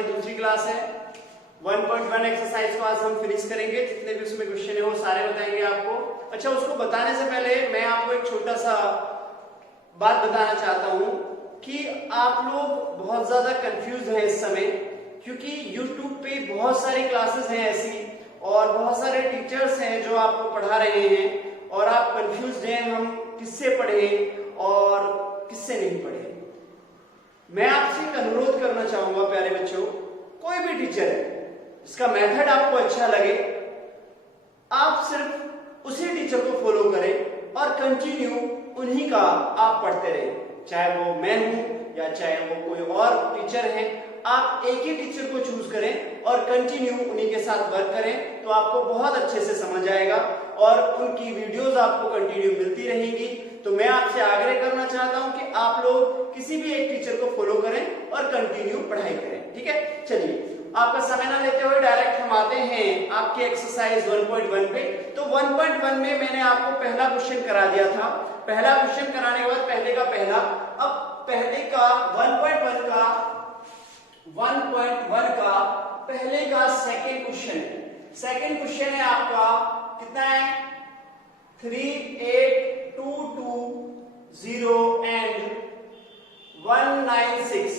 हमारी दूसरी क्लास है। 1.1 एक्सरसाइज को आज हम फिनिश करेंगे। जितने भी उसमें क्वेश्चन है वो सारे बताएंगे आपको। अच्छा, उसको बताने से पहले मैं आपको एक छोटा सा बात बताना चाहता हूं कि आप लोग बहुत ज्यादा कंफ्यूज हैं इस समय, क्योंकि YouTube पे बहुत सारी क्लासेस हैं ऐसी और बहुत सारे टीचर्स हैं जो आपको पढ़ा रहे हैं और आप कंफ्यूज हैं हम किससे पढ़ें और किससे नहीं पढ़ें। मैं आपसे एक अनुरोध करना चाहूंगा प्यारे बच्चों, कोई भी टीचर है जिसका मेथड आपको अच्छा लगे, आप सिर्फ उसी टीचर को फॉलो करें और कंटिन्यू उन्हीं का आप पढ़ते रहें, चाहे वो मैं हूं या चाहे वो कोई और टीचर है। आप एक ही टीचर को चूज करें और कंटिन्यू उन्हीं के साथ वर्क करें तो आपको बहुत अच्छे से समझ आएगा और उनकी वीडियोस आपको कंटिन्यू मिलती रहेंगी। तो मैं आपसे आग्रह करना चाहता हूं कि आप लोग किसी भी एक टीचर को फॉलो करें और कंटिन्यू पढ़ाई करें। ठीक है, चलिए आपका समय ना लेते हुए डायरेक्ट हम आते हैं आपके एक्सरसाइज 1.1 पे। तो 1.1 में मैंने आपको पहला क्वेश्चन करा दिया था। पहला क्वेश्चन कराने के बाद पहले का पहला, अब पहले का 1.1 का पहले का सेकंड क्वेश्चन है। सेकंड क्वेश्चन है आपका कितना है 3822 एंड 196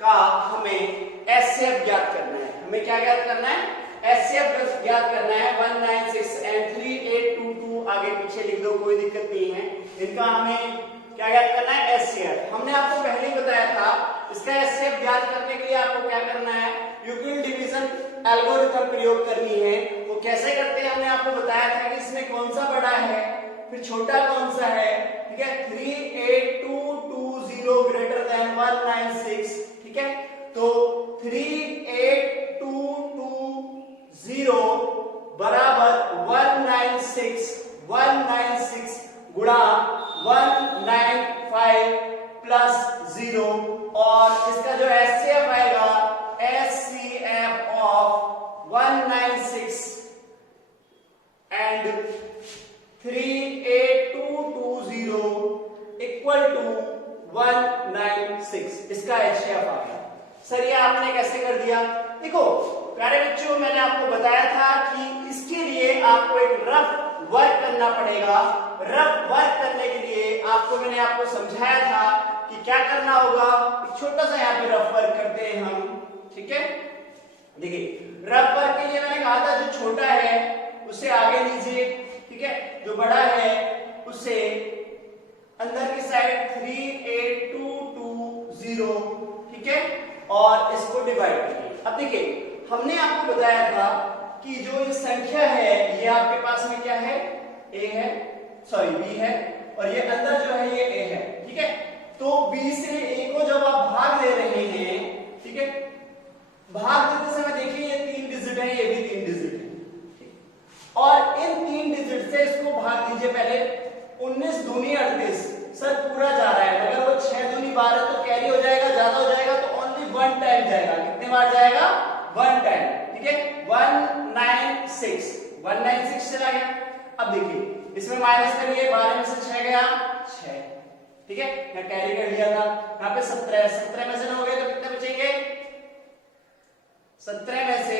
का हमें एचसीएफ ज्ञात करना है। हमें क्या ज्ञात करना है? एचसीएफ ज्ञात करना है। 196 एंड 3822 आगे पीछे लिख दो, कोई दिक्कत नहीं है। इनका हमें क्या ज्ञात करना है? एचसीएफ। हमने आपको पहले ही बताया था इसका एचसीएफ ज्ञात करने के लिए आपको क्या करना है? यूक्लिड डिवीजन एल्गोरिथम प्रयोग करनी है। वो कैसे करते हैं हमने आपको बताया था कि इसमें कौन सा बड़ा है फिर छोटा कौन सा है। ठीक है, 38220 ग्रेटर देन 196। ठीक है, तो 38220 बराबर 196 गुणा 195 प्लस 0 और इसका जो एचसीएफ आएगा HCF of 196 and 38220 equal to 196। इसका एचसीएफ आ गया। सर ये आपने कैसे कर दिया? देखो प्यारे बच्चों, मैंने आपको बताया था कि इसके लिए आपको एक रफ वर्क करना पड़ेगा। रफ वर्क करने के लिए मैंने आपको समझाया था कि क्या करना होगा। एक छोटा सा यहाँ पे रफ वर्क करते हैं हम। ठीक है, देखिए रफ वर्क के लिए मैंने कहा था जो छोटा है उसे आगे लीजिए, ठीक है, जो बड़ा है उसे अंदर की साइड 38220, ठीक है, और इसको डिवाइड करिए। अब देखिए हमने आपको बताया था कि जो ये संख्या है ये आपके पास में क्या है? a है, सॉरी b है, और ये अंदर जो है ये a है। ठीक है, तो b से a को जब आप भाग दे रहे हैं, ठीक है, भाग देते समय देखिए ये 3 डिजिट है, ये भी 3 डिजिट है, और इन 3 डिजिट से इसको भाग दीजिए पहले। 19 दूनी 38, सर पूरा जा रहा है, अगर वो 6 दूनी 12 तो कैरी हो जाएगा, ज्यादा हो जाएगा तो ओनली 1 टाइम जाएगा। कितने बार जाएगा? 1 टाइम। ठीक है, 196 चला गया। अब देखिए इसमें माइनस करिए, 12 में से 6 गया 6, ठीक है, मैं कैरी कर लिया था। यहाँ पे 17 में से 9 गए तो कितने बचेंगे? 17 में से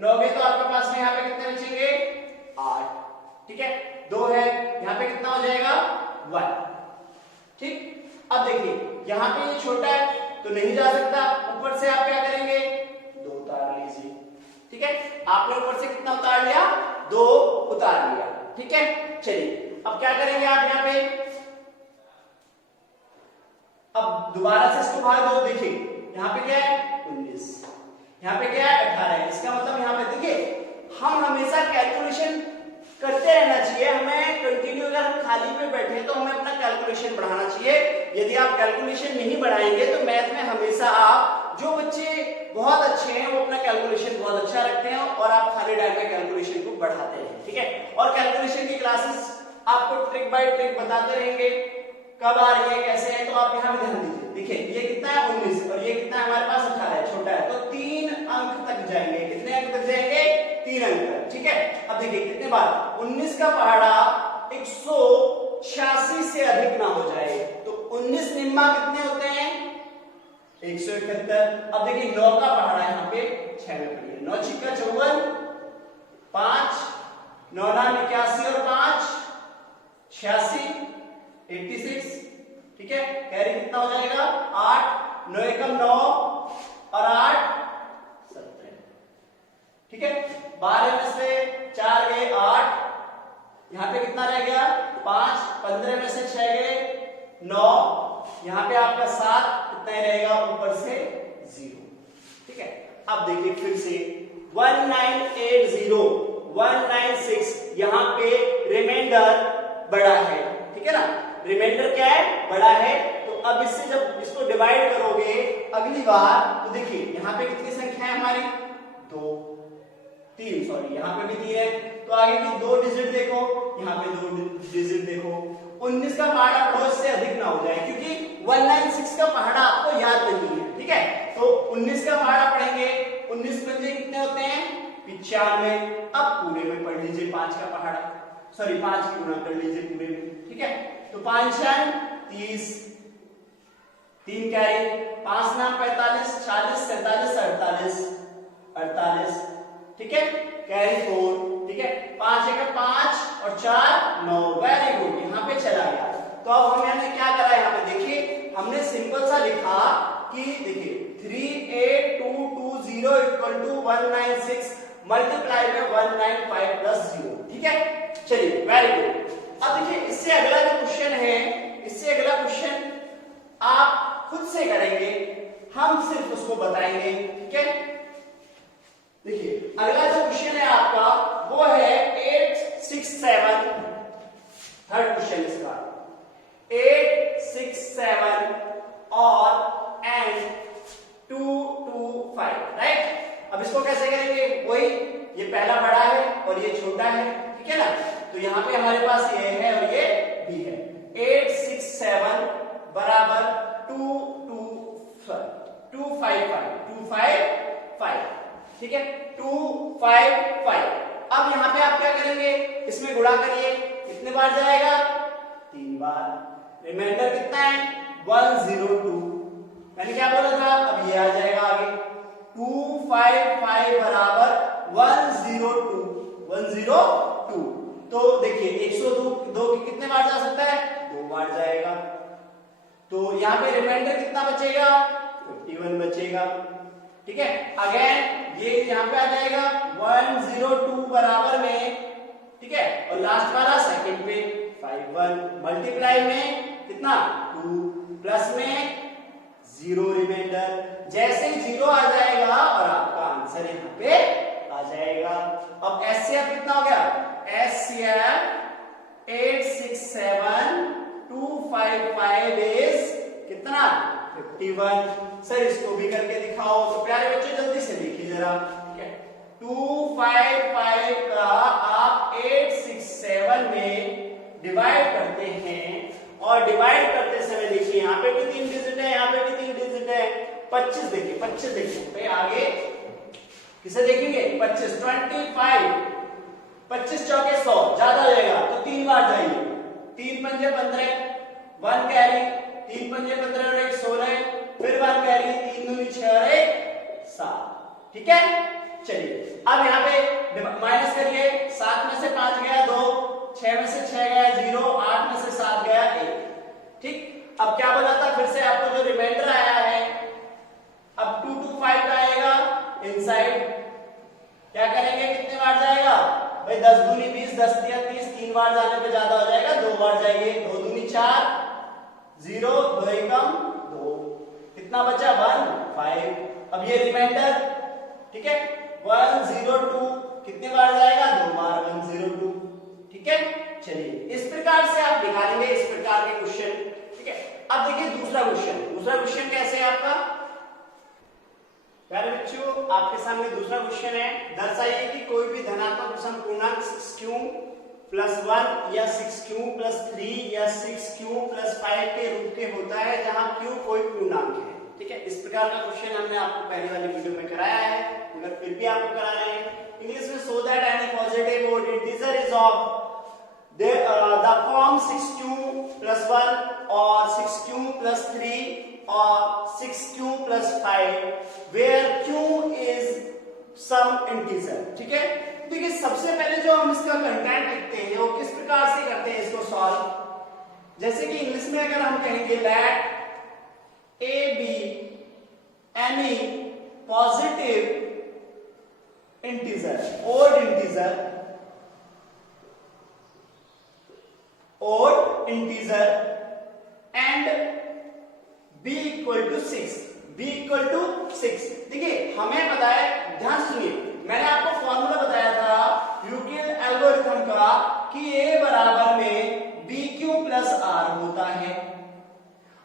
9 गए तो आपके पास में यहाँ पे कितने बचेंगे? 8। ठीक है, 2 है, यहाँ पे कितना हो जाएगा? 1। ठीक, अब देखिए यहाँ पे ये छोटा है तो नहीं जा सकता, ऊपर से आप क्या करेंगे? 2 उतार लीजिए। ठीक है, आपने ऊपर से कितना उतार लिया? 2 उतार लिया। ठीक है, चलिए अब क्या करेंगे आप यहाँ पे? अब दोबारा से इसको भाग दो। देखिए यहाँ पे क्या है? 19, यहाँ पे क्या है? 18 है। इसका मतलब यहाँ पे देखिए हम हमेशा कैलकुलेशन करते रहना चाहिए। हमें कंटिन्यू, अगर हम खाली पे बैठे तो हमें अपना कैलकुलेशन बढ़ाना चाहिए। यदि आप कैलकुलेशन नहीं बढ़ाएंगे तो मैथ में हमेशा आप, जो बच्चे बहुत अच्छे हैं वो अपना कैलकुलेशन बहुत अच्छा रखते हैं और आप खाली टाइम में कैलकुलेशन को बढ़ाते हैं। ठीक है, और कैलकुलेशन की क्लासेस आपको ट्रिक बाय ट्रिक बताते रहेंगे, कब आ रही है, कैसे है, तो आप यहाँ पे ध्यान दीजिए। देखिए ये कितना है? 19, और ये कितना है? हमारे पास 18 है, छोटा है, तो 3 अंक तक जाएंगे। कितने अंक तक जाएंगे? 3 अंक तक। ठीक है, अब देखिए कितने बार? 19 का पहाड़ा 186 से अधिक ना हो जाए तो 19 निम्मा कितने होते हैं? 100। 171। अब देखिए 9 का पहाड़ा यहाँ पे 6 में पड़ी है। 9 छिक्का 54, 5 9 नाम 81 और 5 86, 86। ठीक है, कैरी कितना हो जाएगा 8, 9 एकम 9 और 8 17। ठीक है, 12 में से 4 गए 8, यहाँ पे कितना रह गया 5, 15 में से 6 गए 9, यहाँ पे आपका 7, कितना ही रहेगा ऊपर से 0। ठीक है, अब देखिए फिर से 1980 196, यहाँ पे रिमाइंडर बड़ा है। ठीक है ना, रिमाइंडर क्या है बड़ा है। तो अब इससे जब इसको डिवाइड करोगे अगली बार तो देखिए यहाँ पे कितनी संख्या है हमारी 2 3, सॉरी यहाँ पे भी 3 है। तो आगे की 2 डिजिट देखो, यहाँ पे 2 डिजिट देखो। 19 का पहाड़ा पढ़ो, इससे अधिक ना हो जाए क्योंकि 196 का पहाड़ा आपको याद नहीं है। ठीक है, तो 19 का पहाड़ा पढ़ेंगे। 19 पंजे कितने होते हैं 95। अब पूरे में पढ़ लीजिए 5 का पहाड़ा, सॉरी 5 की गुणा कर लीजिए पूरे में। ठीक है, तो 5 30, 3 कैरी, 5 नाम 45, 40 47 48 48। ठीक है, कैरी 4। ठीक है, 5 एक 5 और 4 9। वेरी गुड, यहाँ पे चला गया। तो अब हमने क्या करा यहाँ पे देखिए, हमने सिंपल सा लिखा कि देखिए 38220 इक्वल टू 196 मल्टीप्लाई में 195 प्लस 0। ठीक है, चलिए वेरी गुड। अब देखिए इससे अगला जो क्वेश्चन है, इससे अगला क्वेश्चन आप खुद से करेंगे, हम सिर्फ उसको बताएंगे। ठीक है, देखिए अगला जो क्वेश्चन है आपका वो है 867, थर्ड क्वेश्चन इसका 867 और एंड 225। राइट, अब इसको कैसे करेंगे, वही ये पहला बड़ा है और ये छोटा है। ठीक है ना, तो यहाँ पे हमारे पास ये है और ये भी है। 867 बराबर 255। ठीक है, 255। अब यहाँ पे आप क्या करेंगे, इसमें गुणा करिए, कितने बार जाएगा 3 बार। रिमाइंडर कितना है 102। मैंने क्या बोला था, अब ये आ जाएगा आगे 255 बराबर 102। तो देखिए 102 की कितने बार जा सकता है 2 बार जाएगा। तो यहाँ पे रिमाइंडर कितना बचेगा 51 बचेगा। ठीक है, अगेन ये यहाँ पे आ जाएगा 102 बराबर में। ठीक है, और लास्ट वाला सेकंड पे 51 मल्टीप्लाई में कितना 2 प्लस में 0 रिमाइंडर। जैसे ही 0 आ जाएगा और आपका आंसर यहाँ पे आ जाएगा। अब एचसीएफ कितना हो गया, एचसीएफ 867 255 इज कितना 51। सर इसको भी करके दिखाओ। तो प्यारे बच्चों जल्दी से लिखिए जरा। ठीक है, 255 का आप 867 में डिवाइड करते हैं और डिवाइड करते समय देखिए यहाँ पे भी 3 डिजिट है, यहाँ पे भी 3 डिजिट है। 25 देखिए, 25 देखिए आगे किसे देखेंगे 25 25 25 चौके 100 ज्यादा हो जाएगा तो 3 बार जाइए। 3 पंजे 15, 1 कैरी, 3 पंजे 15 और 1 16, फिर 1 कैरी, 3 दूनी 6 और 1 7। ठीक है, चलिए अब यहाँ पे माइनस करिए। 7 में से 5 गया 2, 6 में से 6 गया 0, 8 में से 7 गया 1। ठीक, अब क्या बोला था फिर से आपको जो रिमाइंडर आया है, अब 225 का आएगा इनसाइड। क्या करेंगे, कितने बार जाएगा भाई 10 दूनी 20, 10 तिया 30, 3 बार जाने पे ज्यादा हो जाएगा, 2 बार जाएंगे। 2 दूनी 4, 0 2 एकम 2, कितना बचा 1 5। अब ये रिमाइंडर ठीक है 102 कितने बार जाएगा 2 बार 102। ठीक है, चलिए इस प्रकार से आप निकालेंगे इस प्रकार के क्वेश्चन। ठीक है, अब देखिए दूसरा क्वेश्चन कैसे है आपका। प्यारे बच्चों आपके सामने दूसरा क्वेश्चन है, दर्शाइए कि कोई भी धनात्मक सम पूर्णांक 6q + 1 या 6q + 3 या 6q + 5 के रूप के होता है जहां q कोई पूर्णांक है। ठीक है, इस प्रकार का क्वेश्चन हमने आपको पहले वाली वीडियो में कराया है, मगर फिर भी आपको करा रहे हैं इंग्लिश में। So that any positive odd integer is of the form 6q + 1 or 6q + 3 or 6q plus 5 where q is some integer। ठीक है, देखिए सबसे पहले जो हम इसका कंटेंट लिखते हैं वो किस प्रकार से करते हैं इसको सॉल्व। जैसे कि इंग्लिश में अगर हम कहेंगे late a be any positive integer, odd integer and b equal to 6, b equal to 6। देखिए हमें पता है, ध्यान सुनिए, मैंने आपको फॉर्मूला बताया था यूक्लिड एल्गोरिथम का कि a बराबर में bq प्लस r होता है।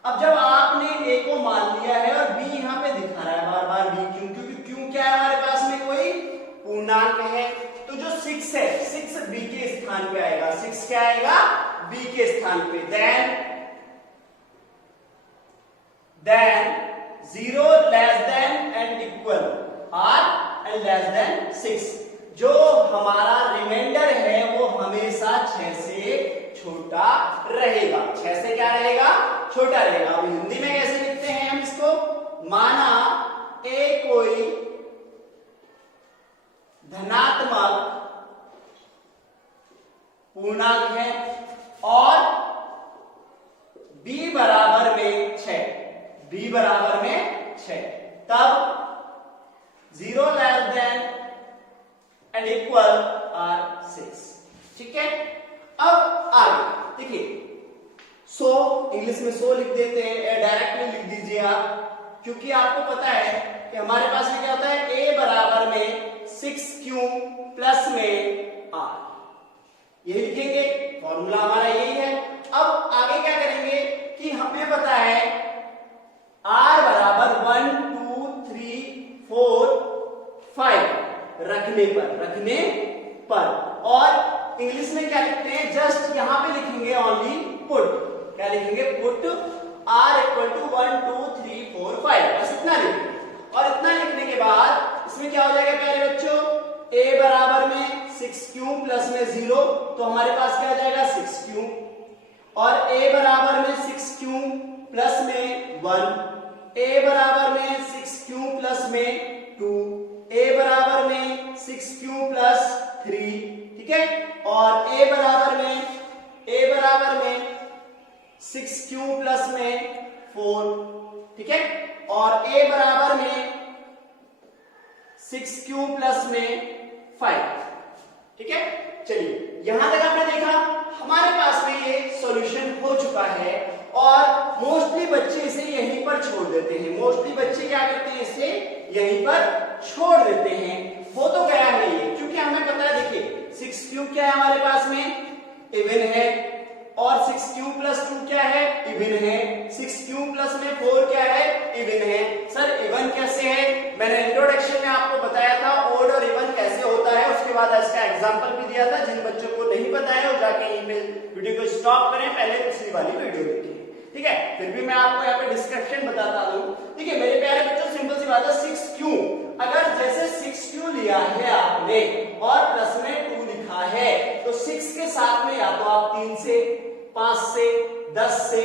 अब जब आपने a को मान लिया है और b यहां पे दिखा रहा है बार बार bq, क्योंकि q क्या है हमारे पास में कोई पूर्णांक है, तो जो 6 है 6 b के स्थान पे आएगा, 6 क्या आएगा b के स्थान पे। then 0 less than and equal r and less than 6, जो हमारा रिमाइंडर है वो हमेशा 6 से छोटा रहेगा। 6 से क्या रहेगा, छोटा रहेगा। अब हिंदी में कैसे लिखते हैं हम इसको, माना a कोई धनात्मक पूर्णांक है और b बराबर में 6, b बराबर में 6, तब 0 less than and equal are 6। ठीक है, अब आगे देखिए, सो इंग्लिश में सो लिख देते हैं, डायरेक्टली लिख दीजिए आप, क्योंकि आपको पता है कि हमारे पास में क्या होता है, a बराबर में 6q प्लस में r, यही लिखेंगे, फॉर्मूला हमारा यही है। अब आगे क्या करेंगे कि हमें पता है r बराबर 1 2 3 4 5 रखने पर, और इंग्लिश में क्या लिखते हैं, जस्ट यहां पे लिखेंगे ओनली पुट, क्या लिखेंगे, पुट r इक्वल टू 1 2 3 4 5, बस इतना लिखेंगे। और इतना लिखने के बाद इसमें क्या हो जाएगा प्यारे बच्चों, a बराबर में 6q प्लस में 0, तो हमारे पास क्या आ जाएगा 6q, और a बराबर में 6q प्लस में 1, a बराबर में 6q प्लस में 2, a बराबर में 6q प्लस 3, ठीक है, और a बराबर में 6q प्लस में 4, ठीक है, और a बराबर में 6q प्लस में 5, ठीक है। चलिए यहां तक आपने देखा, हमारे पास में ये सॉल्यूशन हो चुका है, और मोस्टली बच्चे इसे यहीं पर छोड़ देते हैं, मोस्टली बच्चे क्या करते हैं, इसे यहीं पर छोड़ देते हैं। हो तो गया है ये, क्योंकि हमें पता है, देखिए 6q क्या है हमारे पास में, इवन है, और 6q प्लस 2 क्या है, इवन है, 6q प्लस में 4 क्या है, इवन है। सर इवन कैसे है, मैंने इंट्रोडक्शन में आपको बताया था ओड और इवन कैसे होता है, उसके बाद इसका एग्जांपल भी दिया था। जिन बच्चों को नहीं पता है वो जाके यहीं पे वीडियो को स्टॉप करें, पहले पिछली वाली वीडियो देखिए, ठीक है। फिर भी मैं आपको यहाँ पे डिस्क्रिप्शन बताता हूँ। देखिए मेरे प्यारे बच्चों, सिंपल सी बात है, 6q, अगर जैसे 6q लिया है आपने और प्लस में 2 लिखा है, तो 6 के साथ में या तो आप 3 से 5 से 10 से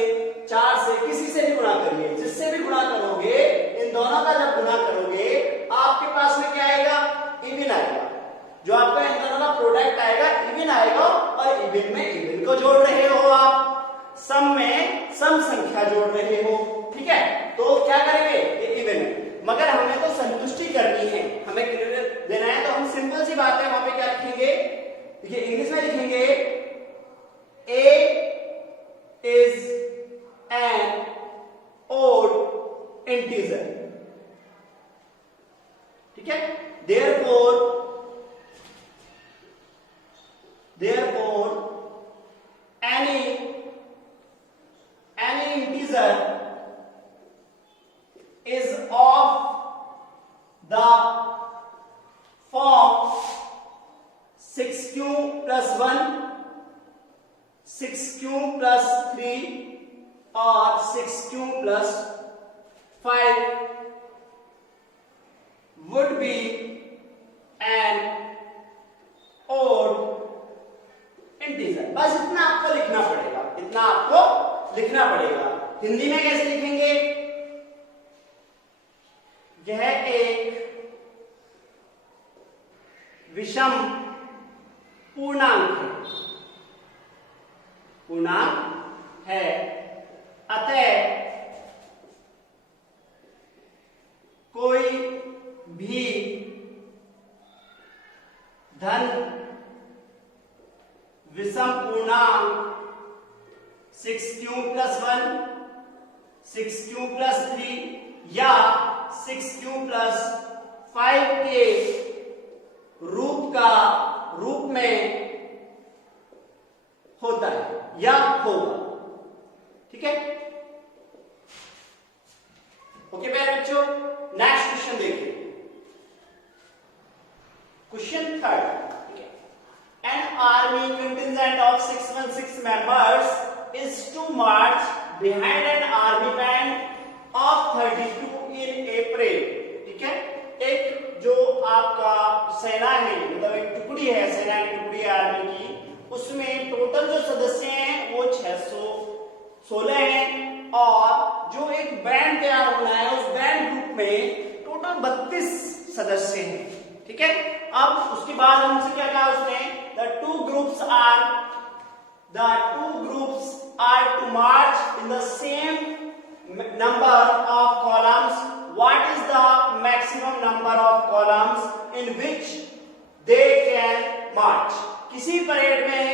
4 से किसी से भी गुणा करिए, जिससे भी गुणा करोगे, इन दोनों का जब गुणा करोगे आपके पास में क्या आएगा, इवन आएगा। जो आपका इन दोनों का प्रोडक्ट आएगा इवन आएगा, और इवन में इवन को जोड़ रहे हो आप, सम में सम संख्या जोड़ रहे हो, ठीक है। तो क्या करेंगे, ये इवन है, मगर हमें तो संतुष्टि करनी है, हमें क्लियर देना है, तो हम सिंपल सी बात है, वहां पे क्या लिखेंगे, देखिए इंग्लिश में लिखेंगे a is an odd integer, ठीक है। therefore any integer is of the form 6q plus 1, 6q plus 3 और 6q plus 5 would be an odd integer। बस इतना आपको लिखना पड़ेगा, इतना आपको लिखना पड़ेगा। हिंदी में कैसे लिखेंगे, यह एक विषम पूर्णांक है, पूर्णांक है, अतः कोई भी धन विषम पूर्णांक 6q + 1, 6q + 3 या 6q + 5 के रूप में होता है या होगा। ठीक है, ओके प्यारे बच्चों, नेक्स्ट क्वेश्चन देखिए, question 3rd। An army contingent of 616 members is to march behind an army band of 32 in April। ठीक है, एक जो आपका सेना है, मतलब एक टुकड़ी है, सेना की टुकड़ी है आर्मी की, उसमें टोटल जो सदस्य हैं वो 616 हैं और जो एक बैंड तैयार होना है उस बैंड ग्रुप में टोटल 32 सदस्य हैं। ठीक है, अब उसके बाद हमसे क्या कहा उसने, the two groups are to march in the same number of columns. What is the maximum number of columns in which they can march? किसी परेड में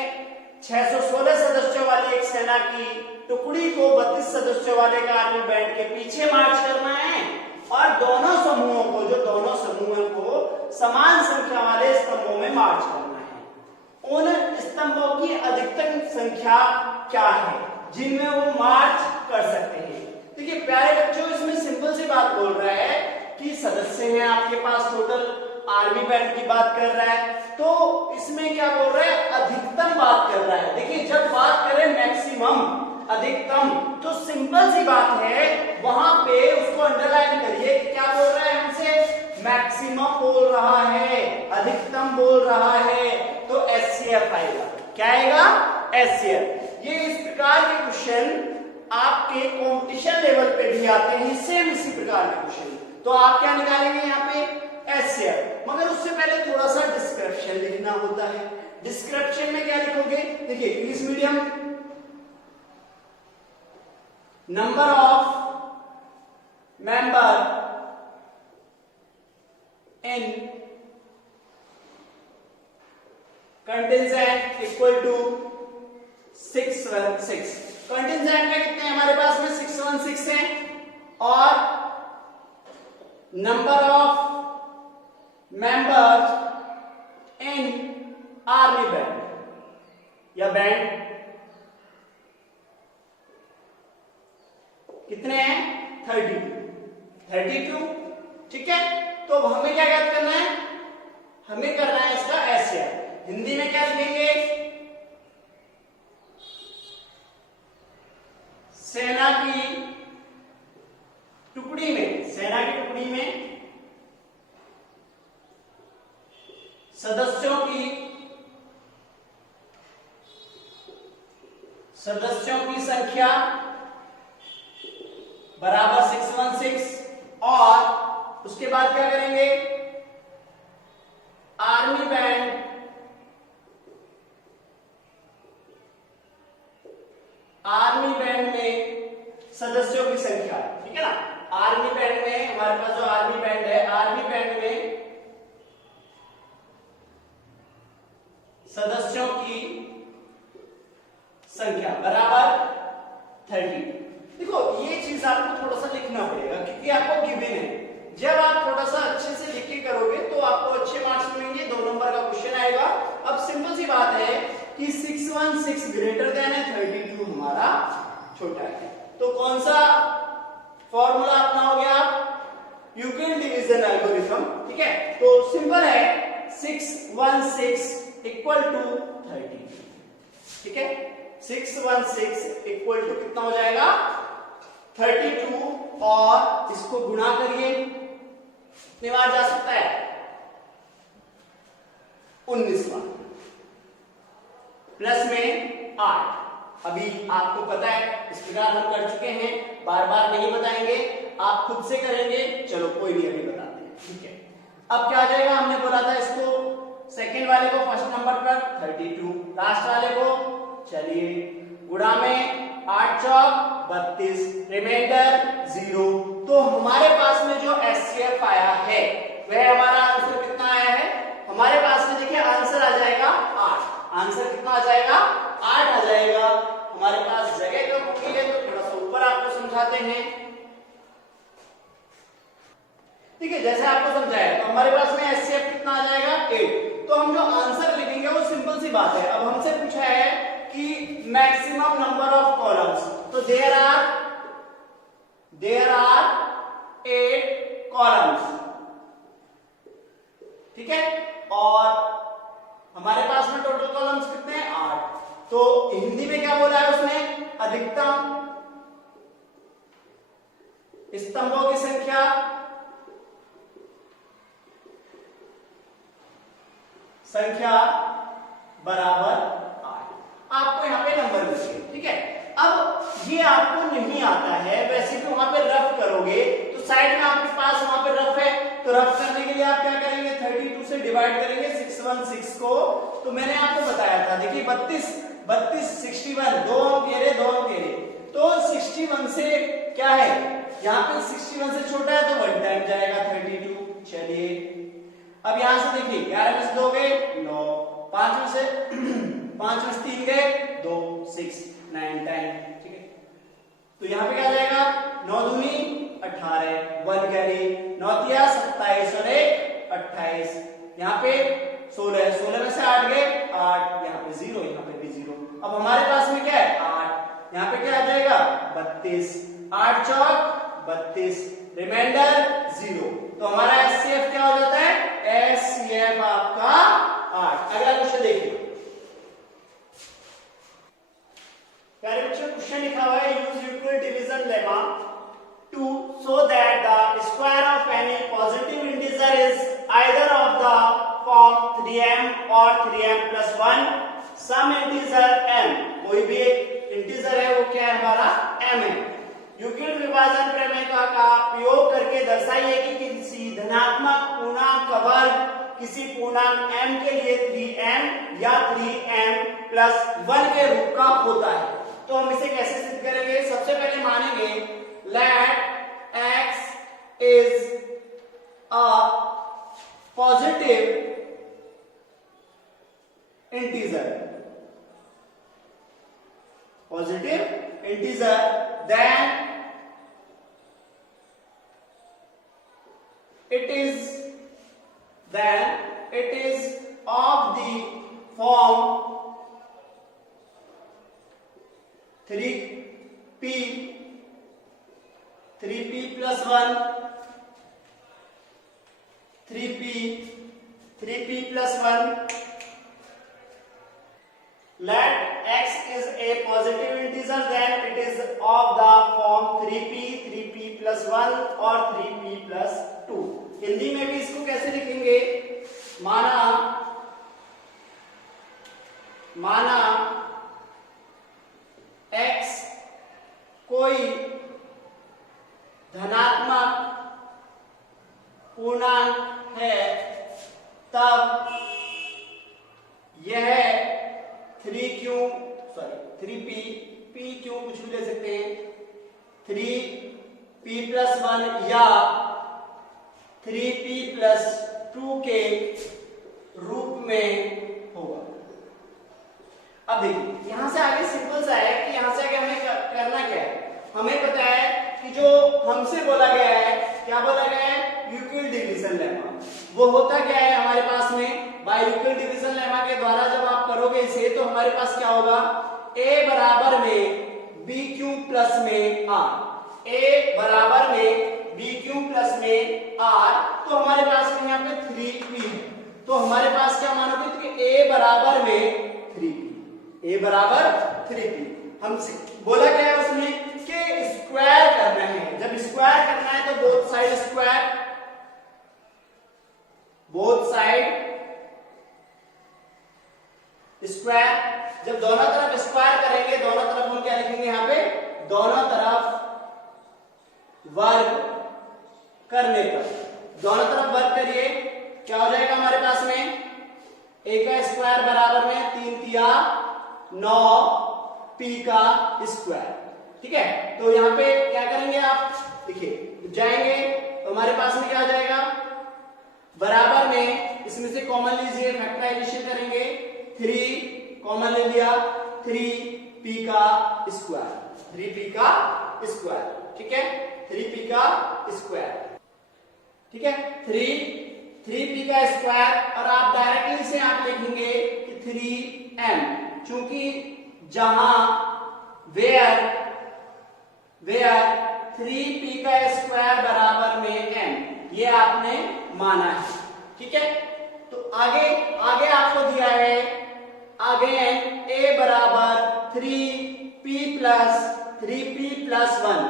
616 सदस्यों वाली एक सेना की टुकड़ी को 32 सदस्यों वाले एक आर्मी बैंड के पीछे मार्च करना है और दोनों समूहों को समान संख्या वाले स्तंभों में मार्च करना है। उन स्तंभों की अधिकतम संख्या क्या है जिनमें वो मार्च कर सकते हैं। देखिए प्यारे बच्चों, इसमें सिंपल सी बात बोल रहा है कि सदस्य हैं आपके पास, टोटल आर्मी बैंड की बात कर रहा है, तो इसमें क्या बोल रहा है, अधिकतम बात कर रहा है। देखिए जब बात करें मैक्सिमम, अधिकतम, तो सिंपल सी बात है, वहां पे उसको अंडरलाइन करिए कि क्या बोल रहा है हमसे, मैक्सिमम बोल रहा है, अधिकतम बोल रहा है, तो HCF आएगा। क्या आएगा, HCF। ये इस प्रकार के क्वेश्चन आपके कंपटीशन लेवल पे भी आते हैं, सेम इसी प्रकार के क्वेश्चन। तो आप क्या निकालेंगे यहाँ पे, HCF। मगर उससे पहले थोड़ा सा डिस्क्रिप्शन लिखना होता है। डिस्क्रिप्शन में क्या लिखोगे, देखिए English medium, number of member in contingent equal to 616। Contingent में कितने हमारे पास में 616 हैं और number of members in army band या बैंड कितने हैं, 32। ठीक है, तो हमें क्या याद करना है, हमें करना है इसका HCF। हिंदी में क्या लिखेंगे, सेना की टुकड़ी में सदस्यों की संख्या बराबर 616 और उसके बाद क्या करेंगे, आर्मी बैंड में सदस्यों की संख्या। ठीक है ना, आर्मी बैंड में हमारे पास जो आर्मी बैंड है, आर्मी बैंड में सदस्यों की संख्या बराबर 30। देखो ये चीज आपको थोड़ा सा लिखना पड़ेगा क्योंकि आपको गिवन है। जब आप थोड़ा सा अच्छे से लिख के करोगे तो आपको अच्छे मार्क्स मिलेंगे, 2 नंबर का क्वेश्चन आएगा। अब सिंपल सी बात है कि 616 ग्रेटर देन है, 32 हमारा छोटा है, तो कौन सा फॉर्मूला अपनाओगे आप, यूक्लिड डिवीजन एल्गोरिथम। ठीक है, तो सिंपल है, 616 इक्वल टू 30। ठीक है, 616 इक्वल टू कितना हो जाएगा, 32 और इसको गुणा करिए, कितनी बार जा सकता है, 19 बार, प्लस में 8, अभी आपको पता है, इस प्रकार हम कर चुके हैं, बार बार नहीं बताएंगे, आप खुद से करेंगे। चलो कोई नहीं, अभी बताते हैं, ठीक है। अब क्या आ जाएगा, हमने बोला था इसको सेकंड वाले को फर्स्ट नंबर पर 32, लास्ट वाले को चलिए गुणा में 8 चौक 32, रिमाइंडर 0। तो हमारे पास में जो एचसीएफ आया है वह हमारा आंसर कितना आया है, हमारे पास में देखिए आंसर आ जाएगा 8। आंसर कितना आ जाएगा, 8 आ जाएगा। हमारे पास जगह कम होगी है तो थोड़ा सा ऊपर आपको समझाते हैं, ठीक है। जैसे आपको समझाया तो हमारे पास में एचसीएफ कितना आ जाएगा 8। तो हम जो आंसर लिखेंगे वो सिंपल सी बात है। अब हमसे पूछा है कि मैक्सिमम नंबर ऑफ कॉलम्स, तो देयर आर 8 कॉलम्स, ठीक है। और हमारे पास में टोटल कॉलम्स कितने हैं, 8। तो हिंदी में क्या बोला है उसने, अधिकतम स्तंभों की संख्या बराबर 8। आपको यहाँ पे नंबर मिलेंगे, ठीक है। अब ये आपको नहीं आता है, वैसे भी वहां पे रफ करोगे तो साइड में आपके पास वहां पे रफ है, तो रफ करने के लिए आप क्या करेंगे, 32 से डिवाइड करेंगे 616 को। तो मैंने आपको बताया था, देखिए 32 61, 2 अंक घेरे 2 अंक घेरे, तो 61 से क्या है, यहाँ पे 61 से छोटा है तो 1 टाइम जाएगा 32। चलिए अब यहां से देखिए 11 में से 2 गए 9, 5 में से 3 गए 2, 6 9 10, ठीक है। तो यहाँ पे क्या जाएगा, 9 दूनी 18, 1 कैरी, 9 तिया 27 और 1 28, यहाँ पे 16 में से 8 गए 8, यहाँ पे 0, यहाँ पे भी 0। अब हमारे पास में क्या है 8, यहाँ पे क्या आ जाएगा 32, 8 चौक 32, रिमाइंडर 0। तो हमारा एचसीएफ क्या हो जाता है, एचसीएफ आपका 8। अगला क्वेश्चन देखिए, प्यारे बच्चों क्वेश्चन लिखा हुआ है, use Euclid division lemma to so that the square of any positive integer is either of the form 3m और 3m plus 1 some integer m, कोई भी एक इंटीजर है वो क्या है हमारा m है। यूक्लिड विभाजन प्रमेय का प्रयोग करके दर्शाइए कि किसी धनात्मक पूर्णांक का वर्ग किसी पूर्णांक m के लिए 3m या 3m plus 1 के रूप का होता है। तो हम इसे कैसे सिद्ध करेंगे, सबसे पहले मानेंगे let x is a positive integer, then it is of the form 3p plus 1, 3p plus 1। Let x is a positive integer, then it is of the form 3p plus 1 और 3p plus 2। हिंदी में भी इसको कैसे लिखेंगे, माना x कोई धनात्मक पूर्णांक है, तब यह 3p कुछ भी ले सकते हैं, 3p plus 1 या 3p plus 2 के रूप में होगा। अब देखिए यहां से आगे सिंपल सा है कि यहां से आगे हमें करना क्या है, हमें पता है कि जो हमसे बोला गया है, क्या बोला गया है, यूक्लिड डिवीजन लेमा। वो होता क्या है हमारे पास में, बाय यूक्लिड डिवीजन लेमा के द्वारा जब आप करोगे इसे तो हमारे पास क्या होगा, a बराबर में b क्यू प्लस में r, a बराबर में b क्यू प्लस में r। तो हमारे पास में यहाँ पे 3p है, तो हमारे पास क्या मानोगे कि a बराबर में 3p। हमसे बोला क्या है उसने कि स्क्वायर करना है, जब स्क्वायर करना है तो बोथ साइड स्क्वायर, जब दोनों तरफ स्क्वायर करेंगे, दोनों तरफ वर्ग करने पर, दोनों तरफ वर्ग करिए, क्या हो जाएगा हमारे पास में, a का स्क्वायर बराबर में 3 तिया 9 p का स्क्वायर। ठीक है, तो यहाँ पे क्या करेंगे आप, देखिए जाएंगे तो हमारे पास में क्या आ जाएगा, बराबर में इसमें से कॉमन लीजिए, फैक्टराइजेशन करेंगे, 3 कॉमन ले लिया, 3p का स्क्वायर, 3p का स्क्वायर। ठीक है, 3p का स्क्वायर। ठीक है, 3p का स्क्वायर, और आप डायरेक्टली से आप लिखेंगे कि 3m, चूंकि जहां वेयर 3p का स्क्वायर बराबर में m, ये आपने माना है। ठीक है, तो आगे आपको दिया है, आगे a बराबर 3p प्लस 1,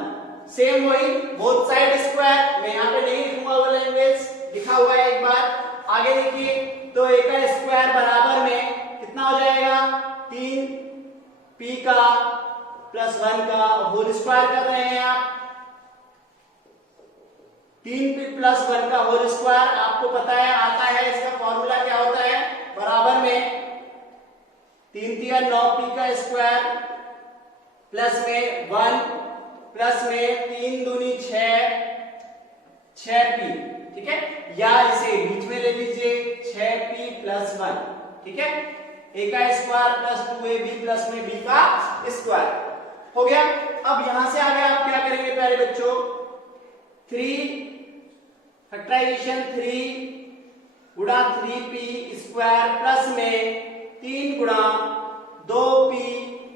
सेम वही बोथ साइड स्क्वायर, मैं यहाँ पे नहीं लिखूंगा वो लैंग्वेज, लिखा हुआ है एक बार। आगे देखिए, तो a का स्क्वायर बराबर में कितना हो जाएगा, 3p का प्लस 1 का होल स्क्वायर कर रहे हैं आप, 3p प्लस 1 का होल स्क्वायर, आपको पता है आता है, इसका फॉर्मूला क्या होता है, बराबर में 3 तिया 9p का स्क्वायर प्लस में 1 प्लस में 3 दूनी 6p। ठीक है, या इसे बीच में ले लीजिए 6p प्लस 1। ठीक है, a का स्क्वायर प्लस 2ab प्लस में b का स्क्वायर हो गया। अब यहां से आगे आप क्या करेंगे प्यारे बच्चों, 3 फैक्टराइजेशन, 3 गुणा 3p स्क्वायर प्लस में 3 गुणा 2p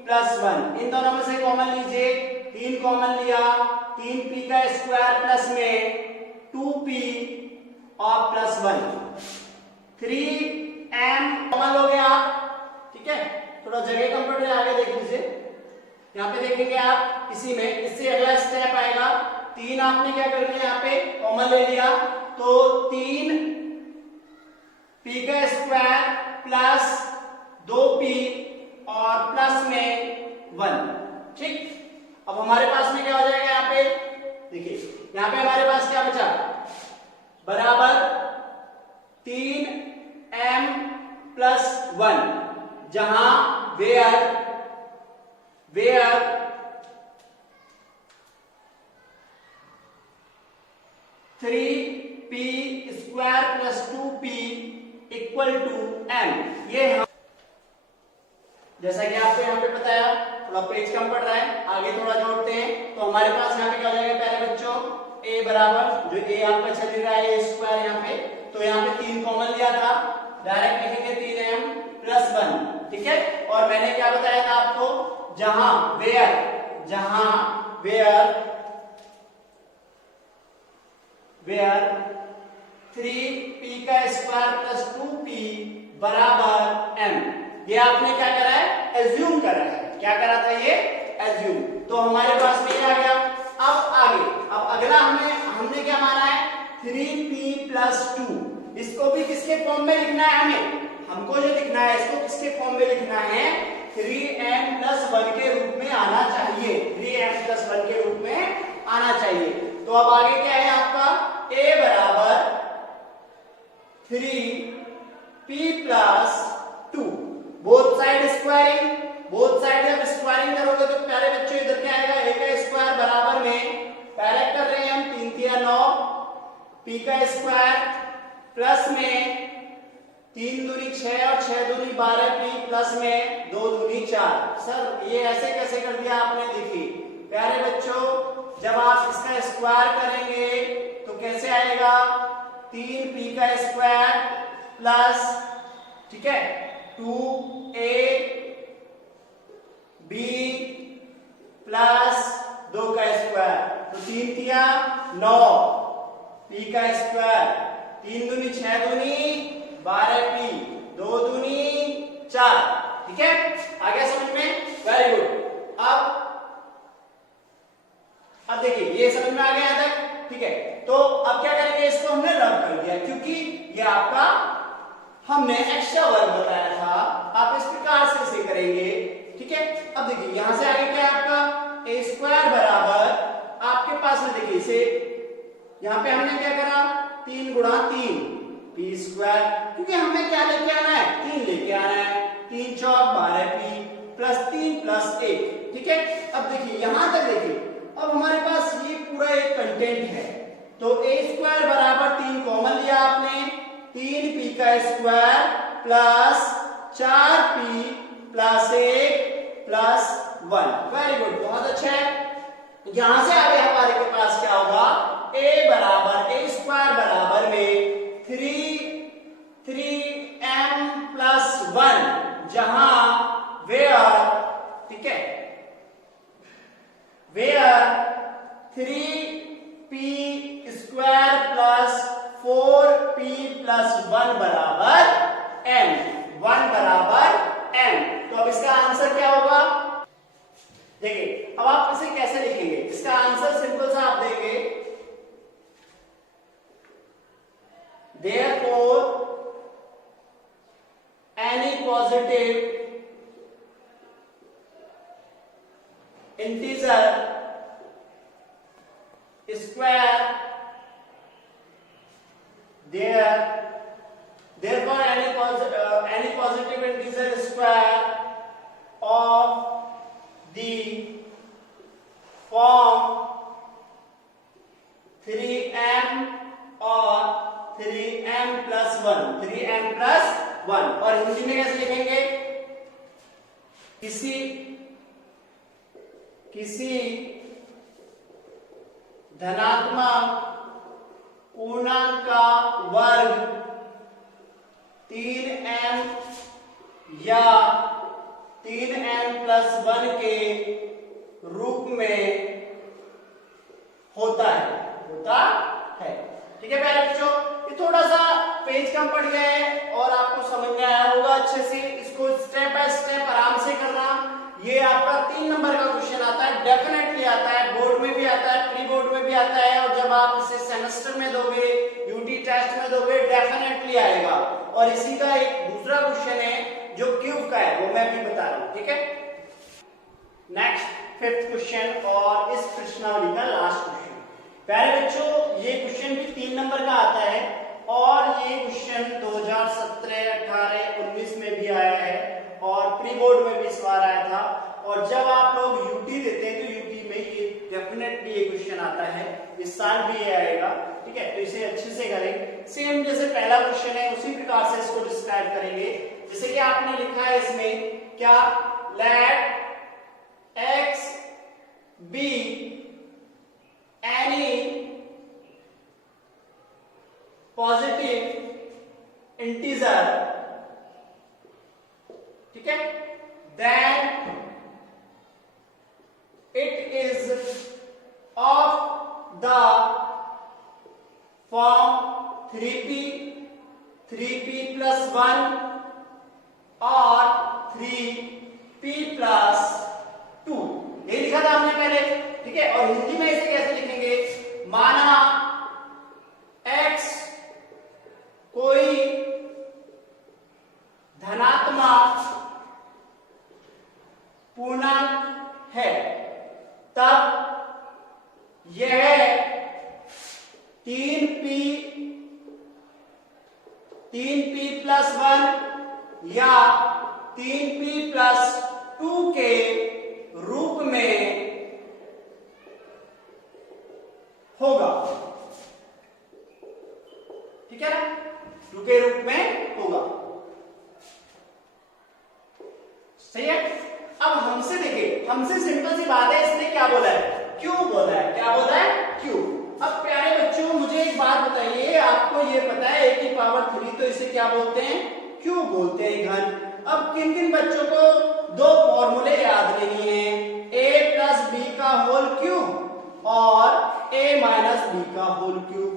प्लस 1, इन दोनों में से कॉमन लीजिए, 3 कॉमन लिया, 3p का स्क्वायर प्लस में 2p और प्लस 1, 3m कॉमन हो गया। ठीक है, थोड़ा जगह कंप्यूटर है, आगे देख लीजिए, यहाँ पे देखेंगे आप, इसी में इससे अगला स्टेप आएगा, 3 आपने क्या कर लिया, यहाँ पे कॉमन ले लिया, तो 3p का स्क्वायर प्लस 2p और प्लस में 1। ठीक, अब हमारे पास में क्या हो जाएगा, यहाँ पे देखिए, यहाँ पे हमारे पास क्या बचा, बराबर 3m प्लस 1, जहां where 3p square plus 2p equal to m, ये जैसा कि आपको यहाँ पे बताया, थोड़ा पेज कम पड़ रहा है, आगे थोड़ा जोड़ते हैं, तो हमारे पास यहाँ पे क्या हो जाएगा प्यारे बच्चों, a बराबर, जो a आपका चल रहा है स्क्वायर यहाँ पे, तो यहाँ पे 3 कॉमन लिया था, डायरेक्ट लिखेंगे 3m प्लस 1। ठीक है, और मैंने क्या बताया था आपको, जहां वेयर 3p का स्क्वायर प्लस 2p बराबर m, ये आपने क्या करा है, एज्यूम करा है। क्या करा था ये, एज्यूम, तो हमारे पास में ये आ गया। अब अगला हमने क्या माना है, 3p प्लस 2, इसको भी किसके फॉर्म में लिखना है, हमको जो लिखना है इसको किसके फॉर्म में लिखना है, 3m प्लस 1 के रूप में आना चाहिए, 3m प्लस 1 के रूप में आना चाहिए। तो अब आगे क्या है आपका, a बराबर 3p plus 2, both side squaring, both side जब स्क्वायरिंग करोगे तो प्यारे बच्चों इधर क्या आएगा, a का स्क्वायर बराबर में, पहले कर रहे हैं हम 3 तिया 9 p का स्क्वायर प्लस में 3 दूनी 6 और 6 दूनी 12p प्लस में 2 दूनी 4। सर ये ऐसे कैसे कर दिया आपने, देखिए प्यारे बच्चों, जब आप इसका स्क्वायर करेंगे तो कैसे आएगा, 3p का स्क्वायर प्लस, ठीक है, 2ab प्लस 2 का स्क्वायर, तो 3 तिया 9 p का स्क्वायर, 3 दूनी 6 दूनी 12p, 2 दूनी 4। ठीक है, आ गया समझ में, वेरी गुड। अब देखिए ये समझ में आ गया तक, ठीक है, तो अब क्या करेंगे, इसको हमने रब कर दिया, क्योंकि ये आपका हमने एक्स्ट्रा वर्ग बताया था, आप इस प्रकार से इसे करेंगे। ठीक है, अब देखिए यहां से आगे क्या है आपका, a स्क्वायर बराबर, आपके पास में देखिए से यहाँ पे हमने क्या करा 3 गुणा 3 पी स्क्वायर, क्योंकि हमें क्या लेके आना है 3 लेके आना है, 3 चौक 12 पी प्लस 3 प्लस 1। ठीक है, अब देखिए यहां तक देखिए, अब हमारे पास ये पूरा एक कंटेंट है, तो a स्क्वायर बराबर 3 कॉमन लिया आपने, 3 पी का square plus 4 P plus 1 plus 1। Very good, बहुत अच्छा है। यहां से आगे हमारे के पास क्या होगा, a बराबर a स्क्वायर बराबर में 3m प्लस 1, जहां वेयर, ठीक है, where 3p square plus 4p plus 1 बराबर m, 1 बराबर m। तो अब इसका आंसर क्या होगा, देखिए अब आप इसे कैसे लिखेंगे, इसका आंसर सिंपल सा आप देंगे, therefore any positive integer square therefore any positive integer square of the form 3m और 3m plus 1, 3m plus 1, और हिंदी में कैसे लिखेंगे, किसी धनात्मक पूर्णांक का वर्ग 3m या 3m plus 1 के रूप में होता है। ठीक है प्यारे बच्चों, ये थोड़ा सा पेज कम पड़ गया है और आपको समझ में आया होगा अच्छे से, इसको स्टेप बाय स्टेप आराम से करना। ये आपका 3 नंबर का क्वेश्चन आता है, डेफिनेटली आता है, बोर्ड में भी आता है, प्री बोर्ड में भी आता है, और जब आप इसे सेमेस्टर में दोगे, यूटी टेस्ट में दोगे, डेफिनेटली आएगा। और इसी का एक दूसरा क्वेश्चन है जो क्यूब का है, वो मैं भी बता रहा हूं। ठीक है, नेक्स्ट 5th क्वेश्चन और इस प्रश्नावली का लास्ट क्वेश्चन। प्यारे बच्चों, ये क्वेश्चन भी 3 नंबर का आता है और ये क्वेश्चन 2017, 18, 19 में भी आया है और प्री बोर्ड में भी इस बार आया था। और जब आप लोग यूटी देते हैं तो यूटी में ये डेफिनेटली ये क्वेश्चन आता है, इस साल भी ये आएगा। ठीक है, तो इसे अच्छे से करें, सेम जैसे पहला क्वेश्चन है उसी प्रकार से इसको डिस्क्राइब करेंगे। जैसे कि आपने लिखा है इसमें क्या, late x be any positive integer, ठीक है, then it is of the form 3p plus 1 और 3p plus 2। ये लिखा था हमने पहले। ठीक है, और हिंदी में इसे कैसे लिखेंगे, माना x कोई धनात्मक पूर्णांक है, तब यह 3p प्लस 1 या 3p प्लस 2 के रूप में होगा। ठीक है ना, 2 के रूप में होगा। सही है। अब हमसे देखिए, हमसे सिंपल सी बात है, इसने क्या बोला है, क्यूब बोला है। क्या बोला है, क्यूब। अब प्यारे बच्चों मुझे एक बात बताइए, आपको ये पता है a की पावर 3 तो इसे क्या बोलते हैं, क्यूब बोलते हैं, घन। अब किन किन बच्चों को 2 फॉर्मूले याद नहीं है, a प्लस बी का होल क्यूब और a माइनस बी का होल क्यूब।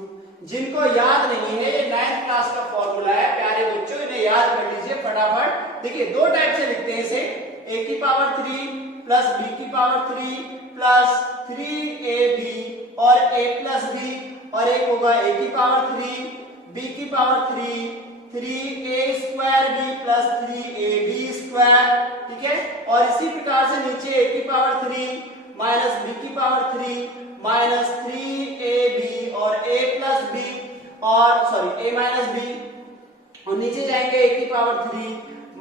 जिनको याद नहीं है, ये 9th क्लास का फॉर्मूला है प्यारे बच्चों, इन्हें याद कर लीजिए फटाफट। देखिए 2 टाइप से लिखते हैं इसे, a की पावर 3 प्लस b की पावर 3 प्लस 3ab और a प्लस b, और एक होगा a की पावर 3 b की power 3 3a square b plus 3ab square. ठीक है, और इसी प्रकार से नीचे a की पावर 3 माइनस b की पावर 3 माइनस 3a और सॉरी a माइनस बी, और नीचे जाएंगे a की पावर 3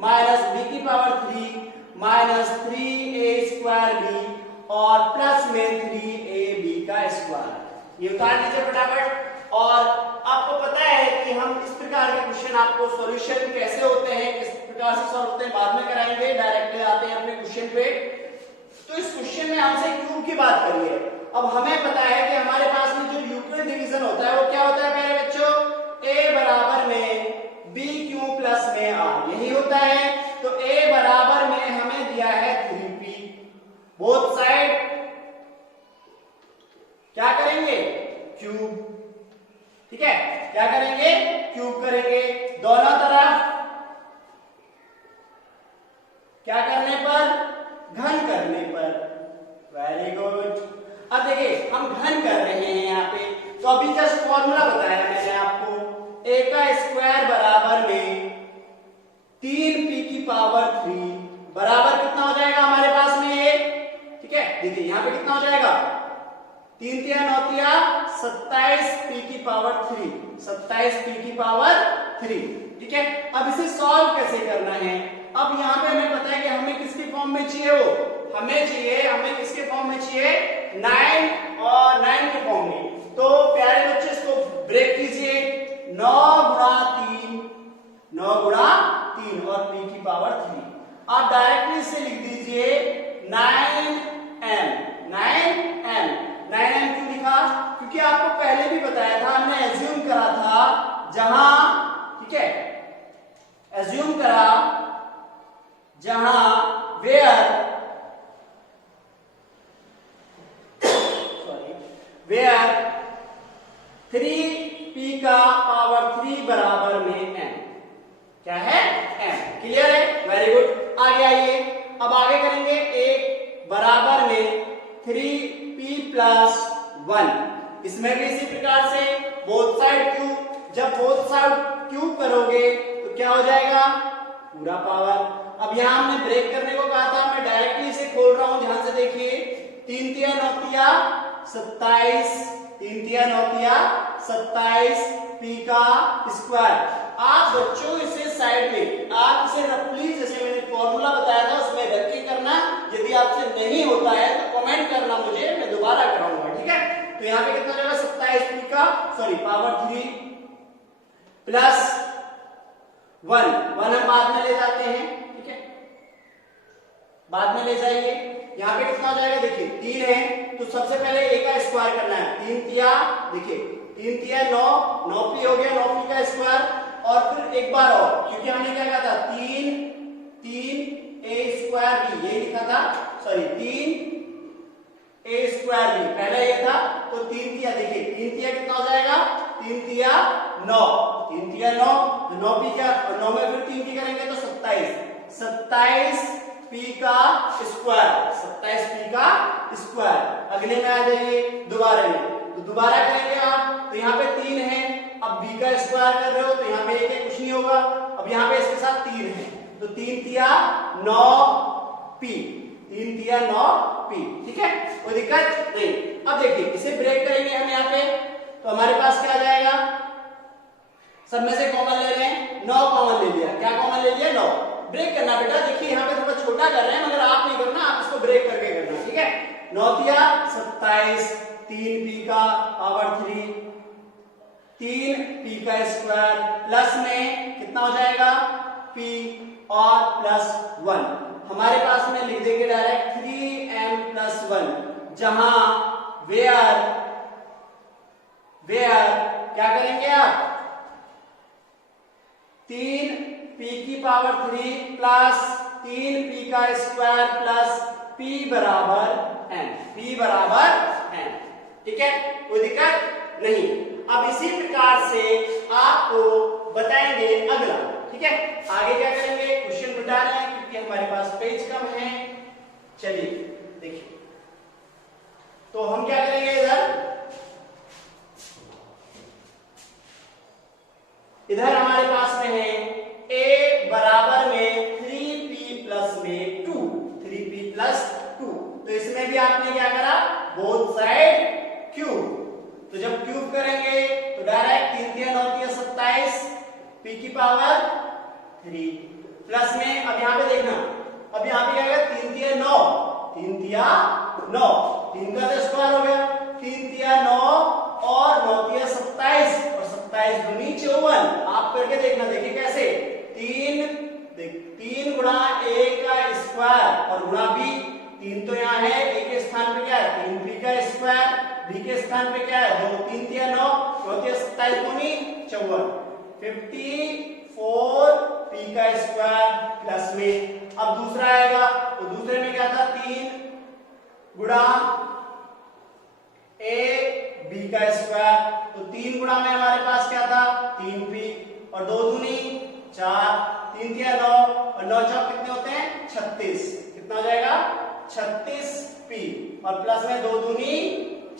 माइनस b की power 3 minus 3a square b और प्लस में 3ab का स्क्वायर। ये उतार लीजिए फटाफट। और आपको पता है कि हम इस प्रकार के क्वेश्चन आपको सॉल्यूशन कैसे होते हैं, किस प्रकार से सॉल्व होते हैं, बाद में कराएंगे। डायरेक्टली आते हैं अपने क्वेश्चन पे। तो इस क्वेश्चन में हमसे क्यूब की बात करी है। अब हमें पता है कि हमारे पास में जो यूक्लिड डिवीजन होता है वो क्या होता है मेरे बच्चों, a बराबर में b क्यूब प्लस में r, यही होता है। तो a बराबर में हमें दिया है 3p, बोथ साइड क्या करेंगे, क्यूब। ठीक है, क्या करेंगे, क्यूब करेंगे दोनों तरफ। क्या करने पर, घन करने पर। Very good. अब देखिए हम घन कर रहे हैं यहाँ पे, तो अभी जस्ट फॉर्मूला बताया मैंने आपको, a का स्क्वायर बराबर में 3p की पावर 3 बराबर कितना हो जाएगा हमारे पास में ये। ठीक है, देखिए यहाँ पे कितना हो जाएगा, 3 तिया 9 तिया 27p की पावर 3, 27p की पावर 3। ठीक है, अब इसे सॉल्व कैसे करना है। अब यहाँ पे हमें पता है कि हमें किसके फॉर्म में चाहिए, वो हमें किसके फॉर्म में चाहिए, 9 और 9 के फॉर्म में। तो प्यारे बच्चे इसको ब्रेक कीजिए, 9 गुणा 3, 9 गुणा 3 और p की पावर 3। आप डायरेक्टली इसे लिख दीजिए 9m। 9m क्यों लिखा, क्योंकि आपको पहले भी बताया था, हमने एज्यूम करा था जहां, ठीक है, एज्यूम करा जहां वेयर 3p का पावर 3 बराबर में m, क्या है, m। क्लियर है, वेरी गुड। आगे आइए, अब आगे करेंगे, एक बराबर में 3p प्लस 1, इसमें भी इसी प्रकार से बोथ साइड क्यूब। जब बोथ साइड क्यूब करोगे तो क्या हो जाएगा, पूरा पावर। अब यहाँ हमने ब्रेक करने को कहा था, मैं डायरेक्टली इसे खोल रहा हूं, ध्यान से देखिए। 3 तिया 9 तिया 27, 3 तिया 9 तिया 27 p का स्क्वायर। आप बच्चों इसे साइड में, आप इसे रफली जैसे मैंने फॉर्मूला बताया था उसमें रख के करना। यदि आपसे नहीं होता है तो कमेंट करना मुझे, मैं दोबारा कराऊंगा। ठीक है, तो यहाँ पे कितना जाएगा, 27p का सॉरी पावर 3 प्लस 1 हम बाद में ले जाते हैं। ठीक है, बाद में ले जाइए। यहाँ पे कितना हो जाएगा, देखिए 3 है तो सबसे पहले a का स्क्वायर करना है। 3 तिया, देखिए 3 तिया 9, 9p हो गया, 9p का स्क्वायर। और फिर एक बार और, क्योंकि हमने क्या कहा था, 3 a स्क्वायर b, यही लिखा था, सॉरी 3 a स्क्वायर b, पहला ये था। तो 3 तिया, देखिए 3 तिया कितना हो जाएगा, 3 तिया 9, 3 तिया 9, 9p का 9 में फिर 3 की करेंगे तो 27p का स्क्वायर, 27p का स्क्वायर। अगले में आ जाइए दोबारा में, तो दोबारा करेंगे आप, तो यहाँ पे 3 है, अब b का स्क्वायर कर रहे हो तो यहाँ पे एक है, कुछ नहीं होगा। अब यहाँ पे इसके साथ 3 है, तो 3 तिया 9p, 3 तिया 9p। ठीक है, कोई दिक्कत नहीं। अब देखिए इसे ब्रेक करेंगे हम यहाँ पे, तो हमारे पास क्या आ जाएगा, सब में से कॉमन ले रहे हैं, 9 कॉमन ले लिया। क्या कॉमन ले लिया, 9। ब्रेक करना बेटा, देखिए यहाँ पे थोड़ा छोटा कर रहे हैं, मगर आप नहीं करना, आप इसको ब्रेक करके करना। ठीक है, 9 तिया 27, 3p का पावर 3, 3p का स्क्वायर प्लस में कितना हो जाएगा, p और प्लस 1। हमारे पास में लिख देंगे डायरेक्ट 3m प्लस 1, जहां वेयर क्या करेंगे आप, 3p की पावर 3 प्लस 3p का स्क्वायर प्लस p बराबर n, p बराबर n। ठीक है, कोई दिक्कत नहीं। अब इसी प्रकार से आपको बताएंगे अगला। ठीक है, आगे क्या करेंगे, क्वेश्चन मिटा रहे हैं क्योंकि हमारे पास पेज कम है। चलिए देखिए, तो हम क्या करेंगे, इधर हमारे पास में है a बराबर में 3p प्लस में 2, 3p प्लस 2। तो इसमें भी आपने क्या करा, बोथ साइड क्यूब। तो जब क्यूब करेंगे तो डायरेक्ट 3 तिया 9 p की पावर 3 प्लस में, अब यहाँ पे देखना, अब यहाँ पे क्या आएगा, 3 तिया 9, 3 तिया 9, 3 का तो स्क्वायर हो गया, 3 तिया 9 और 9 तिया 27 और 27 दूनी 54। आप करके देखना, देखिए कैसे, 3 गुणा a का स्क्वायर और गुणा b, 3 तो यहाँ है, a के स्थान पे क्या है 3b का स्क्वायर, b के स्थान पे क्या है 2, 3 तिया 9, 9 तिया 27 दूनी 54, 54p का स्क्वायर प्लस में। अब दूसरा आएगा, तो दूसरे में क्या था, 3 गुणा a b का स्क्वायर, तो 3 गुणा में हमारे पास क्या था 3p और 2 दूनी 4, 3 तिया 9 और 9 चौक कितने होते हैं 36, कितना हो जाएगा 36p और प्लस में 2 दूनी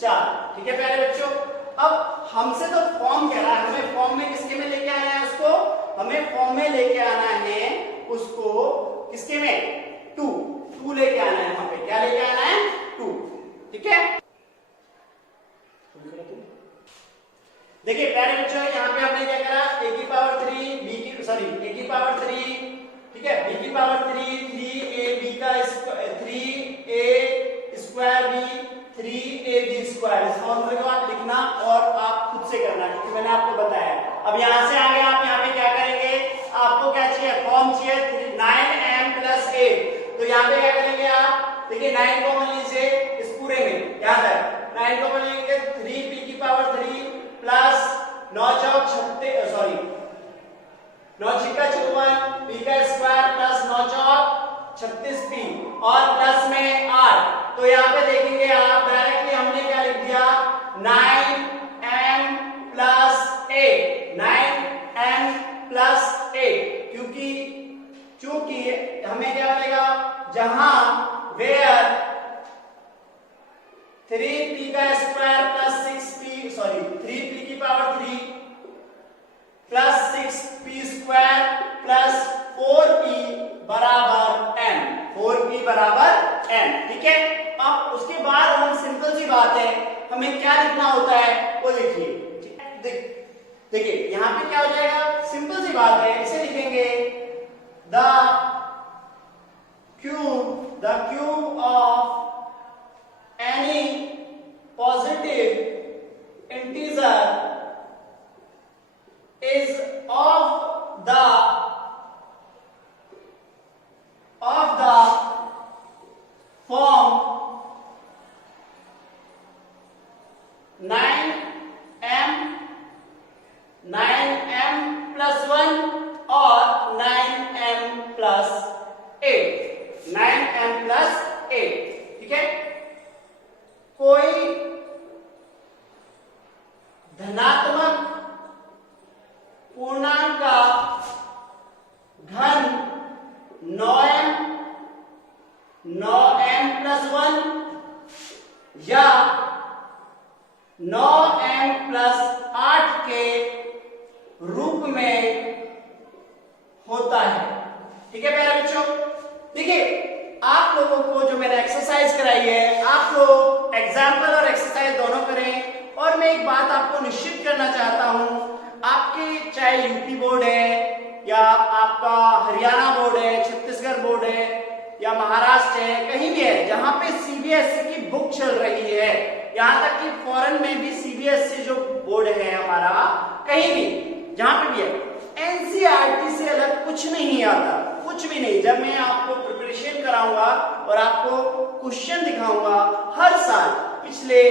4। ठीक है प्यारे बच्चों, अब हमसे तो फॉर्म कह रहा है, हमें फॉर्म में किसके में लेके आना है उसको, हमें फॉर्म में लेके आना है उसको, किसके में 2 लेके आना है, यहाँ पे क्या लेके आना है 2। ठीक है, देखिए प्यारे बच्चों, यहाँ पे हमने क्या करा, a की पावर 3 b की सॉरी a की पावर 3, ठीक है, b की पावर 3 3ab का 3a square b 3ab square, इस फॉर्मूले को आप लिखना और आप खुद से करना, क्योंकि मैंने आपको बताया। अब यहाँ से आगे आप यहाँ पे क्या करेंगे, आपको क्या चाहिए, फॉर्म चाहिए 9m + 8, तो यहाँ पे क्या करेंगे आप, देखिए 9 कॉमन लीजिए इस पूरे में, याद है 9 कॉमन लेंगे, 3p की पावर 3 प्लस 9 चौक 36, सॉरी 9 छिक्का 54, p का स्क्वायर प्लस 9 चौक 36p और प्लस में 8, तो यहाँ पे देखेंगे आप डायरेक्टली हमने क्या लिख दिया 9m + 8, 9m + 8, क्योंकि हमें क्या मिलेगा, जहां वेयर 3p का square plus 6p, sorry 3p की power 3 plus 6p square plus 4p बराबर m, 4p बराबर m। ठीक है, अब उसके बाद हम सिंपल सी बात है, हमें क्या लिखना होता है वो लिखिए। देखिए यहां पे क्या हो जाएगा, सिंपल सी बात है, इसे लिखेंगे the cube of any positive integer is of the form 9m + 1 और 9m + 8, 9m + 8। ठीक है, कोई धनात्मक पूर्णांक का घन 9m + 1 या 9m + 8 के रूप में होता है। ठीक है प्यारे बच्चों, देखिए आप लोगों को जो मैंने एक्सरसाइज कराई है, आप लोग एग्जाम्पल और एक्सरसाइज दोनों करें। और मैं एक बात आपको निश्चित करना चाहता हूं, आपके चाहे यूपी बोर्ड है या आपका हरियाणा बोर्ड है, छत्तीसगढ़ बोर्ड है या महाराष्ट्र है, कहीं भी है जहां पे सीबीएसई की बुक चल रही है, यहां तक कि फॉरेन में भी सीबीएसई जो बोर्ड है हमारा, कहीं भी जहां पे भी है, एनसीईआरटी से अलग कुछ नहीं आता, कुछ भी नहीं। जब मैं आपको प्रिपरेशन कराऊंगा और आपको क्वेश्चन दिखाऊंगा हर साल, पिछले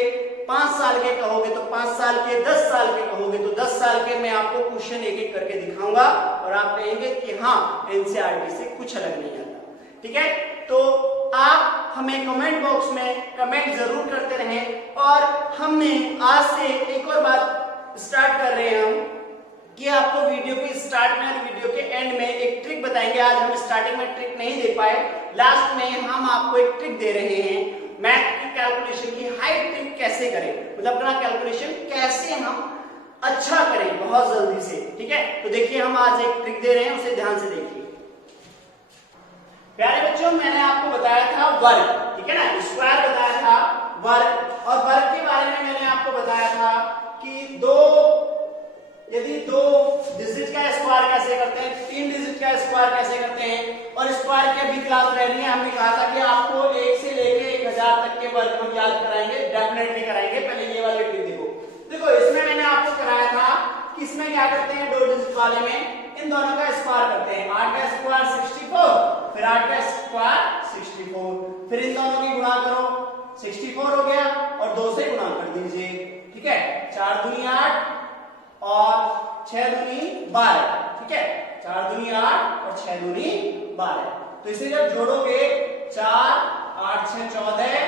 5 साल के कहोगे तो 5 साल के, 10 साल के कहोगे तो 10 साल के, मैं आपको क्वेश्चन एक एक करके दिखाऊंगा और आप कहेंगे कि हाँ एनसीईआरटी से कुछ अलग नहीं आता। ठीक है, तो आप हमें कमेंट बॉक्स में कमेंट जरूर करते रहें। और हमने आज से एक और बात स्टार्ट कर रहे हैं हम, कि आपको वीडियो के स्टार्ट में और वीडियो के एंड में एक ट्रिक बताएंगे। आज हम स्टार्टिंग में ट्रिक नहीं दे पाए, लास्ट में हम आपको एक ट्रिक दे रहे हैं, मैथ की कैलकुलेशन की हाई ट्रिक कैसे करें, मतलब अपना कैलकुलेशन कैसे हम अच्छा करें बहुत जल्दी से। ठीक है, तो देखिए हम आज एक ट्रिक दे रहे हैं, उसे ध्यान से देखिए। प्यारे बच्चों, मैंने आपको बताया था वर्ग, ठीक है ना, स्क्वायर बताया था वर्ग, और वर्ग के बारे में मैंने आपको बताया था कि यदि दो डिजिट का स्क्वायर का का स्क्वायर कैसे करते हैं। और स्क्वायर की अभी क्लास रह रही है, हमने कहा था कि आपको 1 से लेके 1000 तक के वर्ग हम याद कराएंगे, डेफिनेटली कराएंगे। पहले ये वाली ट्रिक देखो इसमें मैंने आपको कराया था कि इसमें क्या करते हैं, 2 डिजिट वाले में इन दोनों का स्क्वायर करते हैं। 8 का स्क्वायर 64, फिर 8 का स्क्वायर 64, फिर इन दोनों की गुणा करो, 64 हो गया और 2 से गुणा कर दीजिए, ठीक है। 4 दूनी 8 और 6 दूनी 12, ठीक है। 4 दूनी 8 और 6 दूनी 12। तो इसे जब जोड़ोगे 4 8 6 14,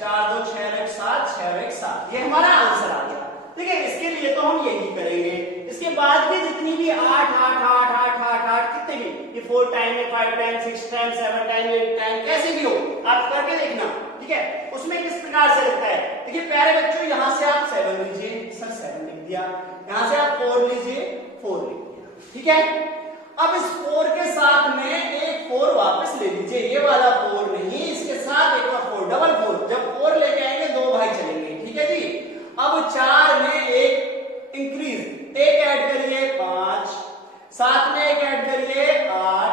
4 2 6 और 1 7, 6 और 1 7, ये हमारा आंसर आ गया, ठीक है। इसके लिए तो हम यही करेंगे। इसके बाद भी जितनी भी 8 8 8 8 8 8 कितने भी, ये 4 टाइम में 5 टाइम 6 टाइम 7 टाइम 8 टाइम कैसे भी हो आप करके देखना, ठीक है। उसमें किस प्रकार से लगता है, देखिए प्यारे बच्चों, यहां से आप 7 लीजिए, सर 7 लिख दिया, यहां से आप 4 लीजिए, 4 लिख दिया, ठीक है। अब इस 4 के साथ में एक 4 वापस ले लीजिए, ये वाला 4 नहीं, इसके साथ एक और 4, डबल 4। जब 4 लेके आएंगे 2 भाई चलेंगे, ठीक है जी। अब 4 में एक इंक्रीज, एक ऐड करिए 5, 7 में एक ऐड करिए 8,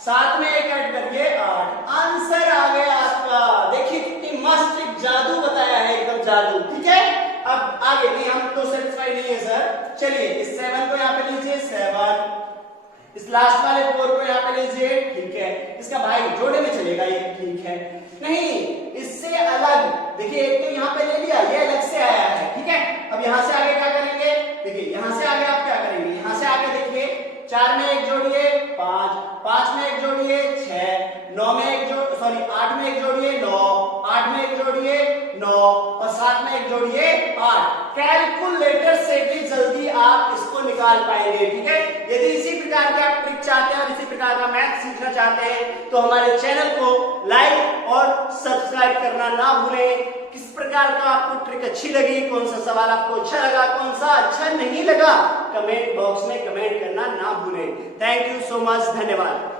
7 में एक ऐड करिए 8, आंसर आ गया आपका। देखिए कितनी मस्त एक जादू बताया है, एकदम जादू, ठीक है। अब आगे नहीं, हम तो सेटिस्फाई नहीं है सर, चलिए इस 7 को यहाँ पे लीजिए 7, इस लास्ट वाले 4 को यहाँ पे लीजिए, ठीक है। इसका भाई जोड़े में चलेगा ये, ठीक है। नहीं, इससे अलग देखिए, एक तो यहाँ पे ले लिया, ये अलग से आया है, ठीक है। अब यहाँ से आगे क्या करेंगे, देखिए यहाँ से आगे आप क्या करेंगे, यहाँ से आगे देखिए 4 में एक जोड़िए 5, 5 में एक जोड़िए 6, 9 में एक 8 में एक जोड़िए 9, 8 में एक जोड़िए 9 और 7 में एक जोड़िए 8। कैलकुलेटर से भी जल्दी आप इसको निकाल पाएंगे, ठीक है। यदि इसी प्रकार के आप ट्रिक चाहते हैं और इसी प्रकार का मैथ सीखना चाहते हैं तो हमारे चैनल को लाइक और सब्सक्राइब करना ना भूलें। किस प्रकार का आपको ट्रिक अच्छी लगी, कौन सा सवाल आपको अच्छा लगा, कौन सा अच्छा नहीं लगा, कमेंट बॉक्स में कमेंट करना ना भूलें। थैंक यू सो मच, धन्यवाद।